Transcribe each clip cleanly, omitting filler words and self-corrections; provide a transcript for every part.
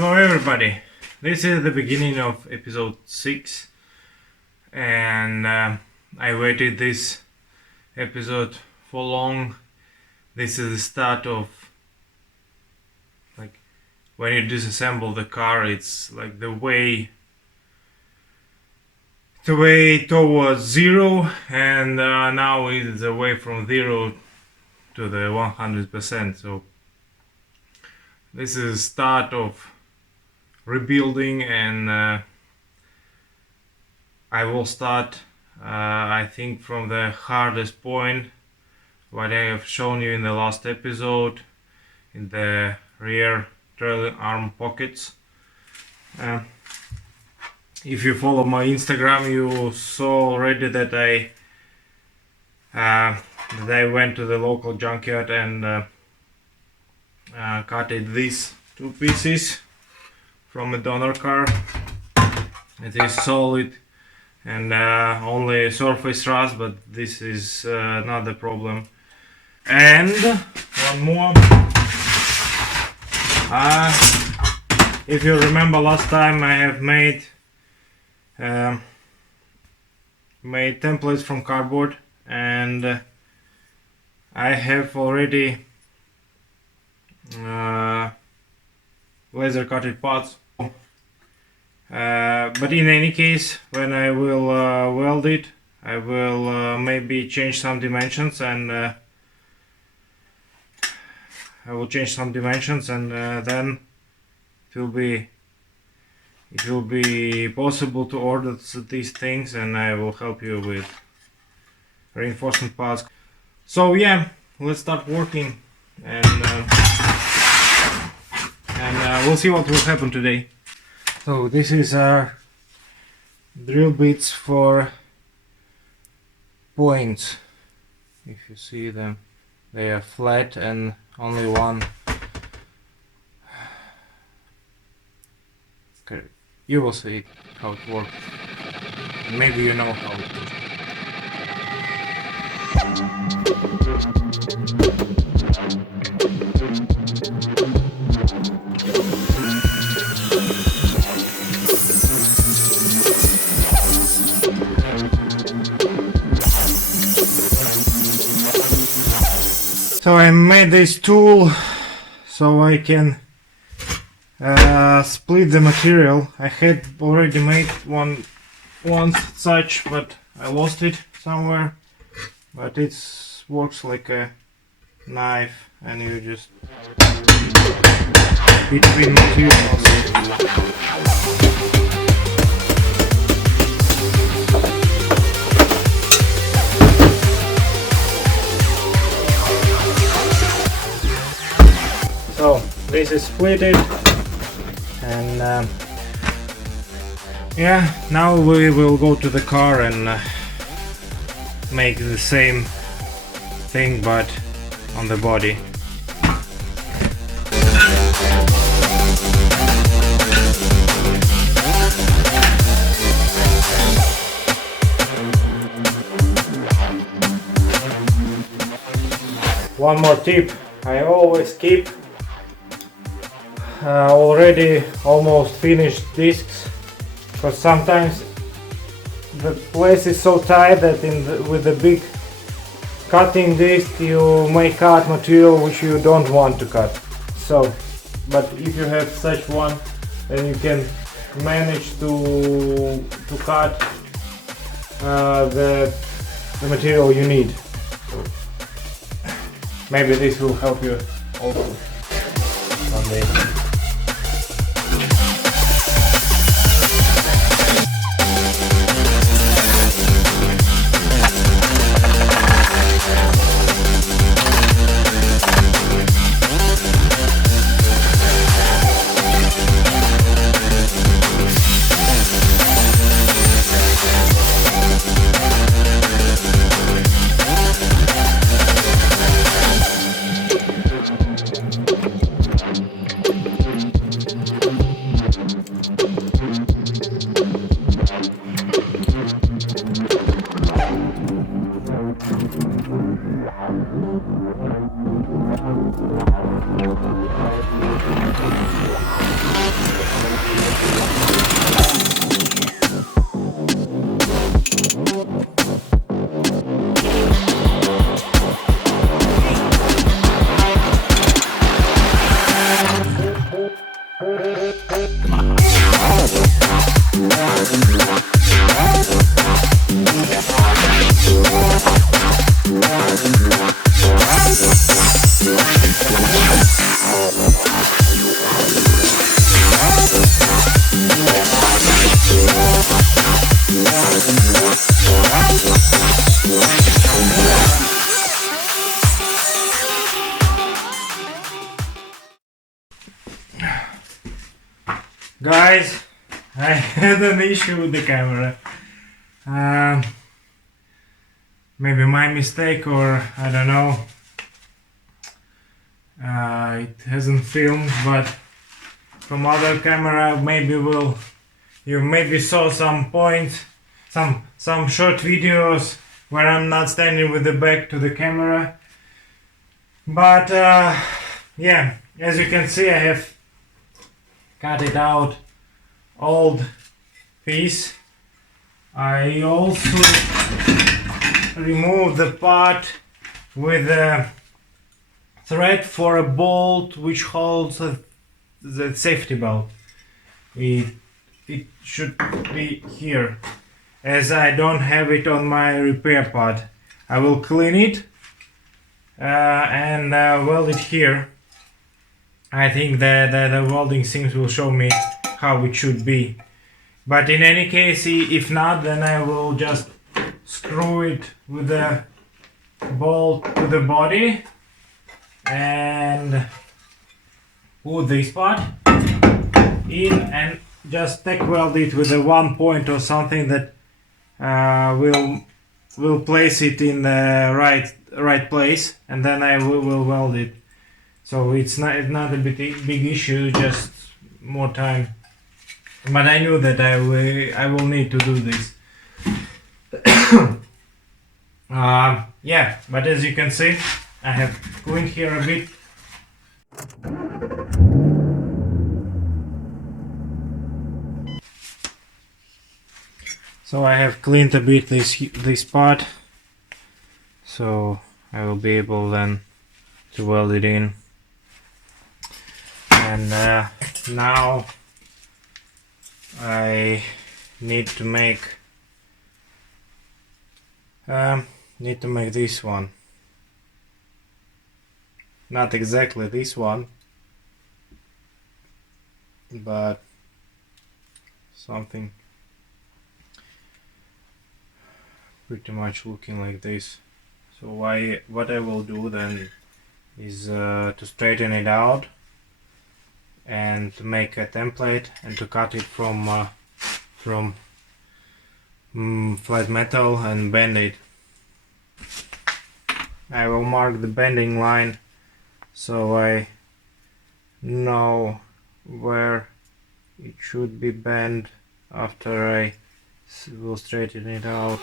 Hello everybody, this is the beginning of episode 6 and I waited this episode for long. This is the start of when you disassemble the car, it's like the way towards zero, and now it's the way from 0 to the 100%. So this is the start of rebuilding, and I will start I think from the hardest point, what I have shown you in the last episode, in the rear trailing arm pockets. If you follow my Instagram, you saw already that I went to the local junkyard and cut these two pieces from a donor car. It is solid and only surface rust, but this is not the problem. And one more. If you remember last time, I have made templates from cardboard, and I have already laser cutted parts. But in any case, when I will weld it, I will maybe change some dimensions, and then it will be possible to order these things, and I will help you with reinforcement parts. So yeah, let's start working, and we'll see what will happen today. So this is our drill bits for points. If you see them, they are flat and only one. Okay, you will see how it works. Maybe you know how it works. So I made this tool so I can split the material. I had already made one such, but I lost it somewhere. But it works like a knife, and you just between materials. So this is splitted, and yeah, now we will go to the car and make the same thing but on the body. One more tip I always keep: already almost finished discs, because sometimes the place is so tight that with the big cutting disc you may cut material which you don't want to cut. So, but if you have such one, then you can manage to cut the material you need. Maybe this will help you also someday. Guys, I had an issue with the camera. Maybe my mistake, or I don't know. It hasn't filmed, but from other camera you maybe saw some points, some short videos where I'm not standing with the back to the camera. But yeah, as you can see, I have cut it out old piece. I also removed the part with a thread for a bolt which holds the safety belt. It should be here, as I don't have it on my repair part. I will clean it and weld it here. I think that the welding things will show me how it should be. But in any case, if not, then I will just screw it with the bolt to the body and put this part in and just tack weld it with a 1 point or something that will place it in the right place, and then I will weld it. So it's not a big issue, just more time. But I knew that I will need to do this. Yeah, but as you can see, I have cleaned here a bit. So I have cleaned a bit this part, so I will be able then to weld it in. And now I need to make this one. Not exactly this one, but something pretty much looking like this. So what I will do then is to straighten it out and to make a template and to cut it from flat metal and bend it. I will mark the bending line so I know where it should be bent after I will straighten it out.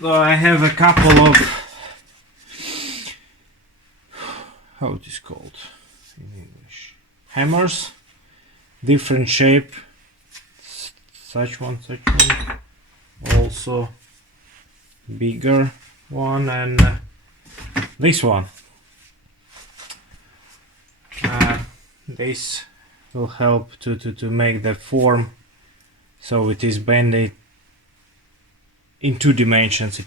So I have a couple of, how it is called in English, hammers, different shape, such one, also bigger one, and this one. This will help to make the form so it is bended in 2 dimensions.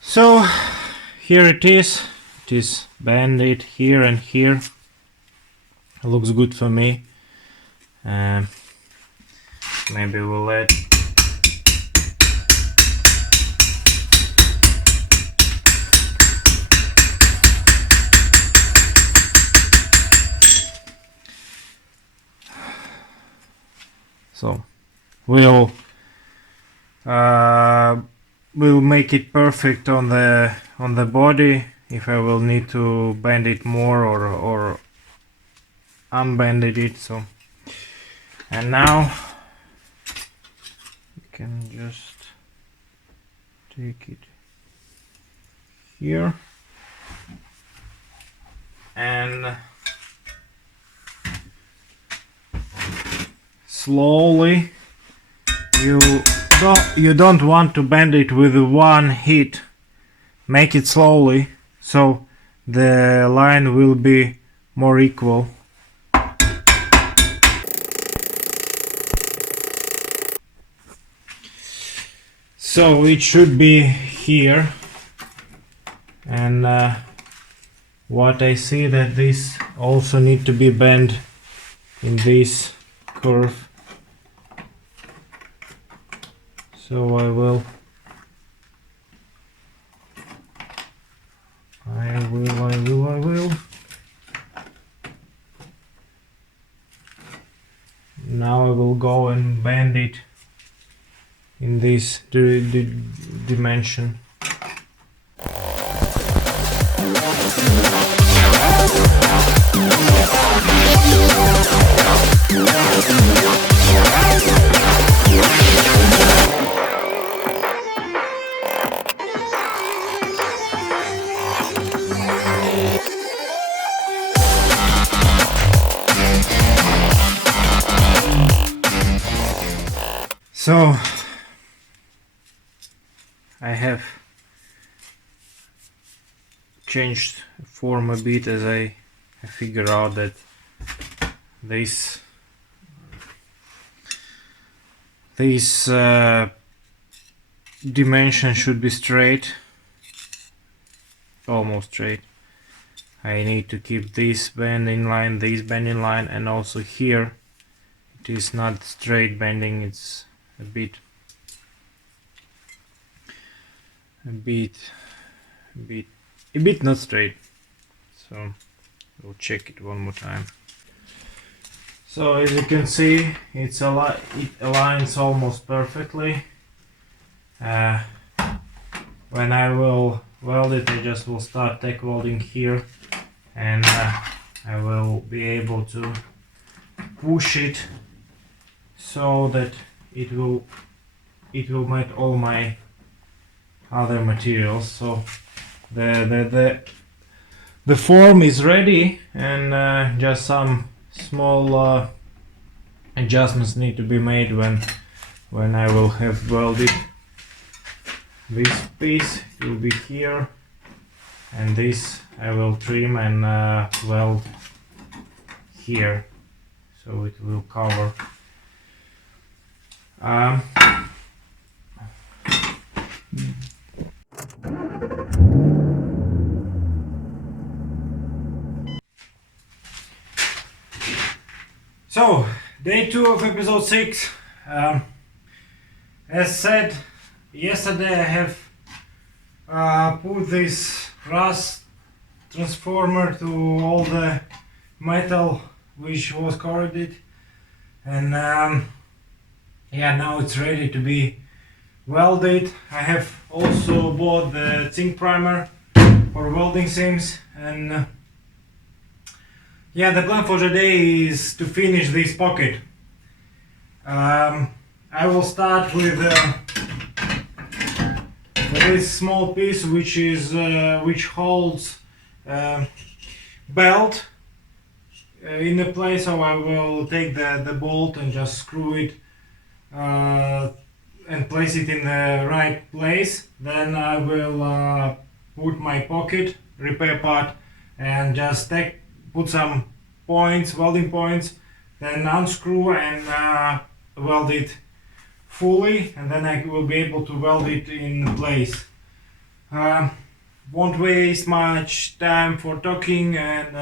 So here it is. It is bended here and here. It looks good for me. Maybe we'll add so we'll make it perfect on the body. If I will need to bend it more or unbend it, so And now we can just take it here and slowly, you don't want to bend it with one hit. Make it slowly so the line will be more equal. So it should be here, and what I see that this also need to be bent in this curve. So I will now I will go and bend it in this dimension. So I have changed form a bit as I figure out that this dimension should be straight, almost straight. I need to keep this bend in line, this bend in line, and also here it is not straight bending, it's a bit not straight. So we'll check it one more time. So as you can see, it aligns almost perfectly. When I will weld it, I just will start tack welding here, and I will be able to push it so that it will match all my other materials. So the form is ready, and just some small adjustments need to be made when I will have welded. This piece will be here, and this I will trim and weld here, so it will cover. So, day 2 of episode 6. As said, yesterday I have put this rust transformer to all the metal which was corroded, and yeah, now it's ready to be welded. I have also bought the zinc primer for welding seams, and yeah, the plan for today is to finish this pocket. I will start with this small piece which holds belt in the place, so I will take the bolt and just screw it and place it in the right place. Then I will put my pocket repair part and just put some points, welding points, then unscrew and weld it fully, and then I will be able to weld it in place. Won't waste much time for talking, and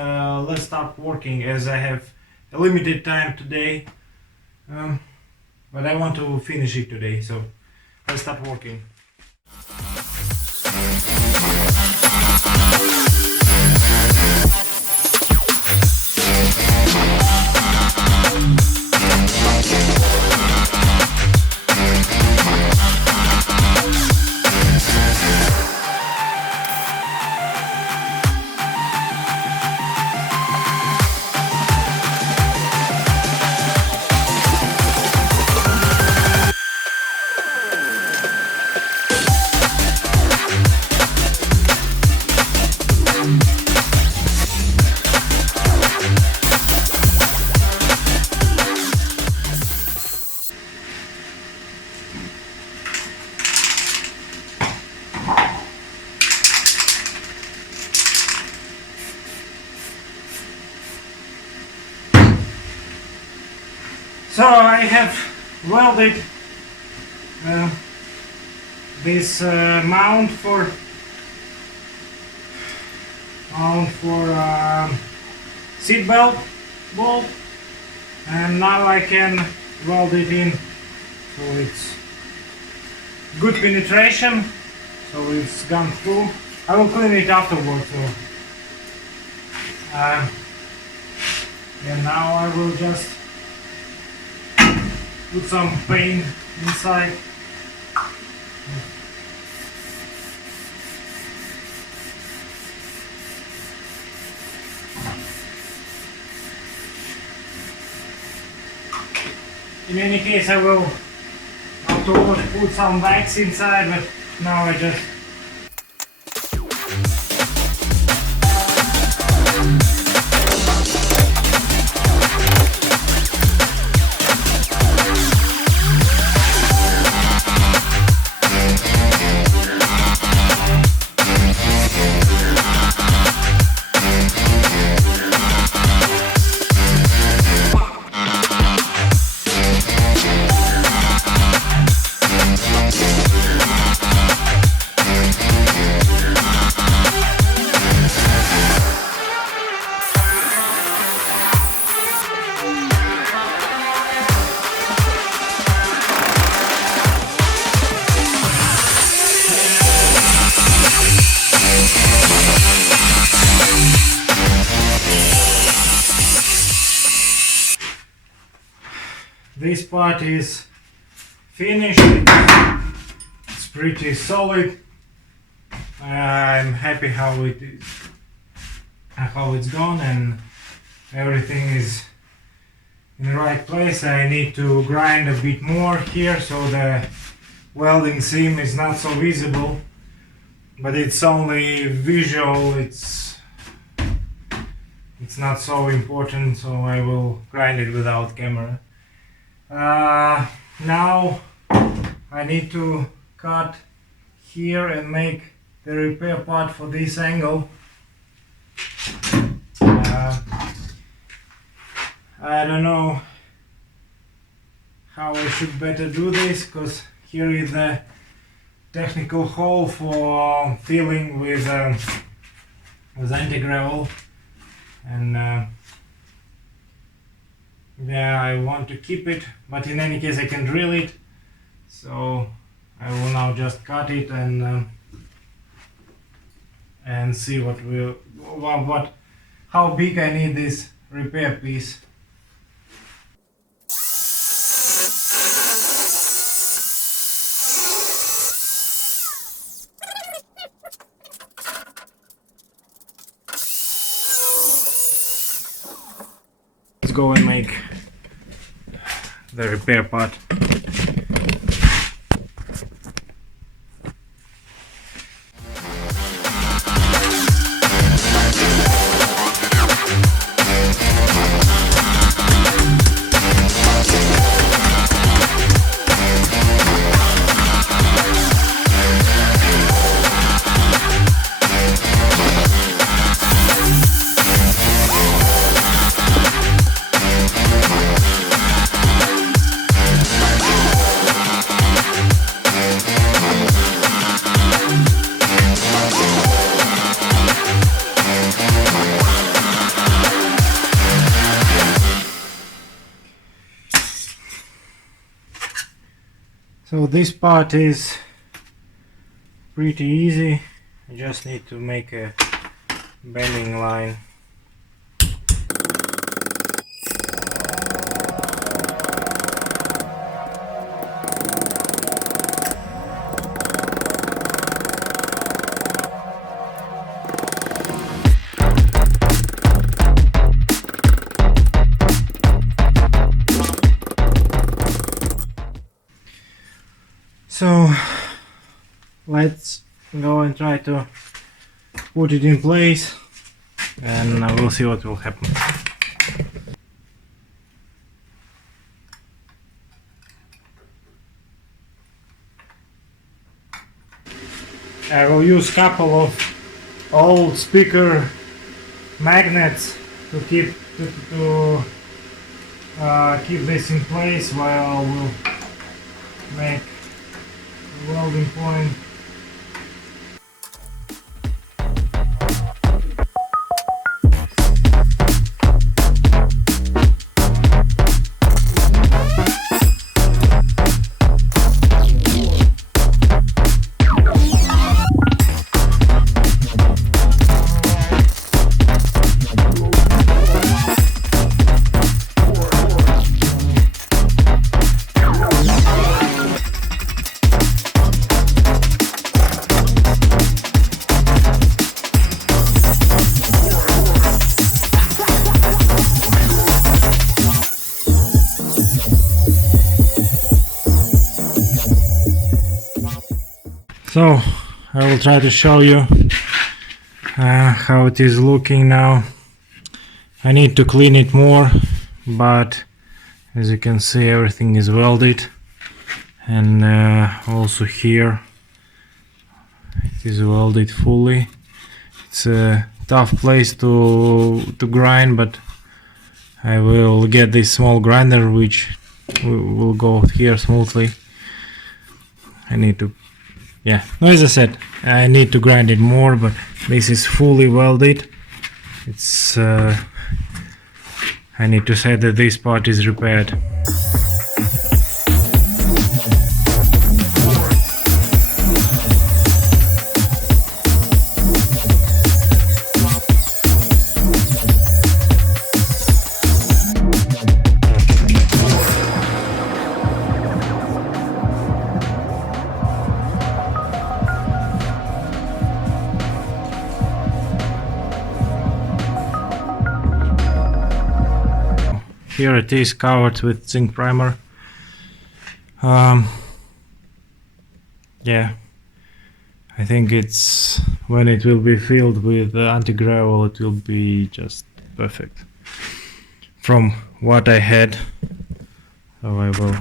let's start working, as I have a limited time today, but I want to finish it today, so let's start working. So I have welded this mount for seat belt bolt, and now I can weld it in, so it's good penetration, so it's gone through. I will clean it afterwards. And now I will just put some paint inside. In any case, I will afterwards put some wax inside, but now I just this part is finished. It's pretty solid. I'm happy how it's gone, and everything is in the right place. I need to grind a bit more here so the welding seam is not so visible, but it's only visual. It's not so important, so I will grind it without camera. Now I need to cut here and make the repair part for this angle. I don't know how I should better do this, because here is the technical hole for filling with anti-gravel, and yeah, I want to keep it, but in any case I can drill it, so I will now just cut it and see how big I need this repair piece. Let's go and make the repair part. So this part is pretty easy. I just need to make a bending line. So let's go and try to put it in place, and we'll see what will happen. I will use a couple of old speaker magnets to keep to keep this in place while we'll make a welding point. So I will try to show you how it is looking now. I need to clean it more, but as you can see, everything is welded, and also here it is welded fully. It's a tough place to grind, but I will get this small grinder which will go here smoothly. I need to, yeah, as I said, I need to grind it more, but this is fully welded. It's I need to say that this part is repaired. Here it is covered with zinc primer. Yeah, I think it's when it will be filled with anti-gravel, it will be just perfect from what I had. So I will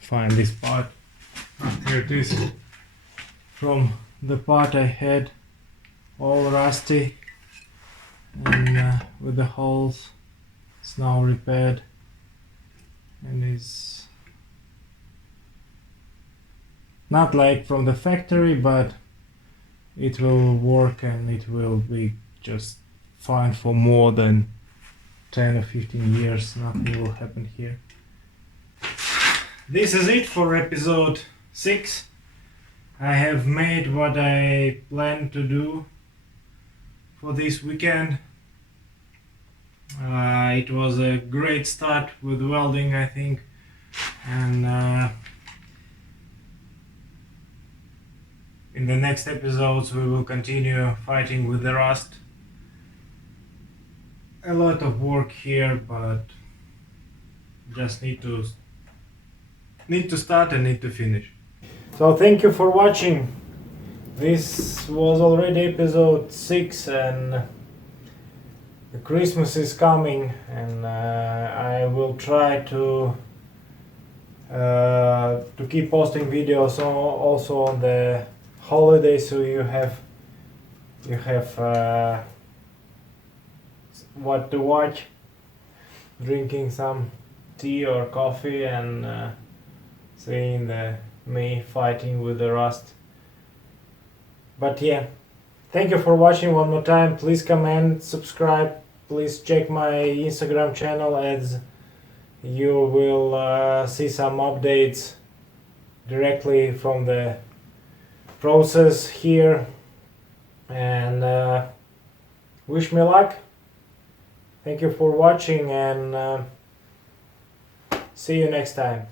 find this part. Here it is, from the part I had, all rusty and with the holes. It's now repaired and is not like from the factory, but it will work and it will be just fine for more than 10 or 15 years. Nothing will happen here. This is it for episode 6. I have made what I planned to do for this weekend. It was a great start with welding, I think, and in the next episodes we will continue fighting with the rust. A lot of work here, but just need to start and need to finish. So thank you for watching. This was already episode 6, and the Christmas is coming, and I will try to keep posting videos also on the holidays, so you have what to watch, drinking some tea or coffee and seeing me fighting with the rust. But yeah, thank you for watching one more time. Please comment, subscribe. Please check my Instagram channel, as you will see some updates directly from the process here. And wish me luck. Thank you for watching, and see you next time.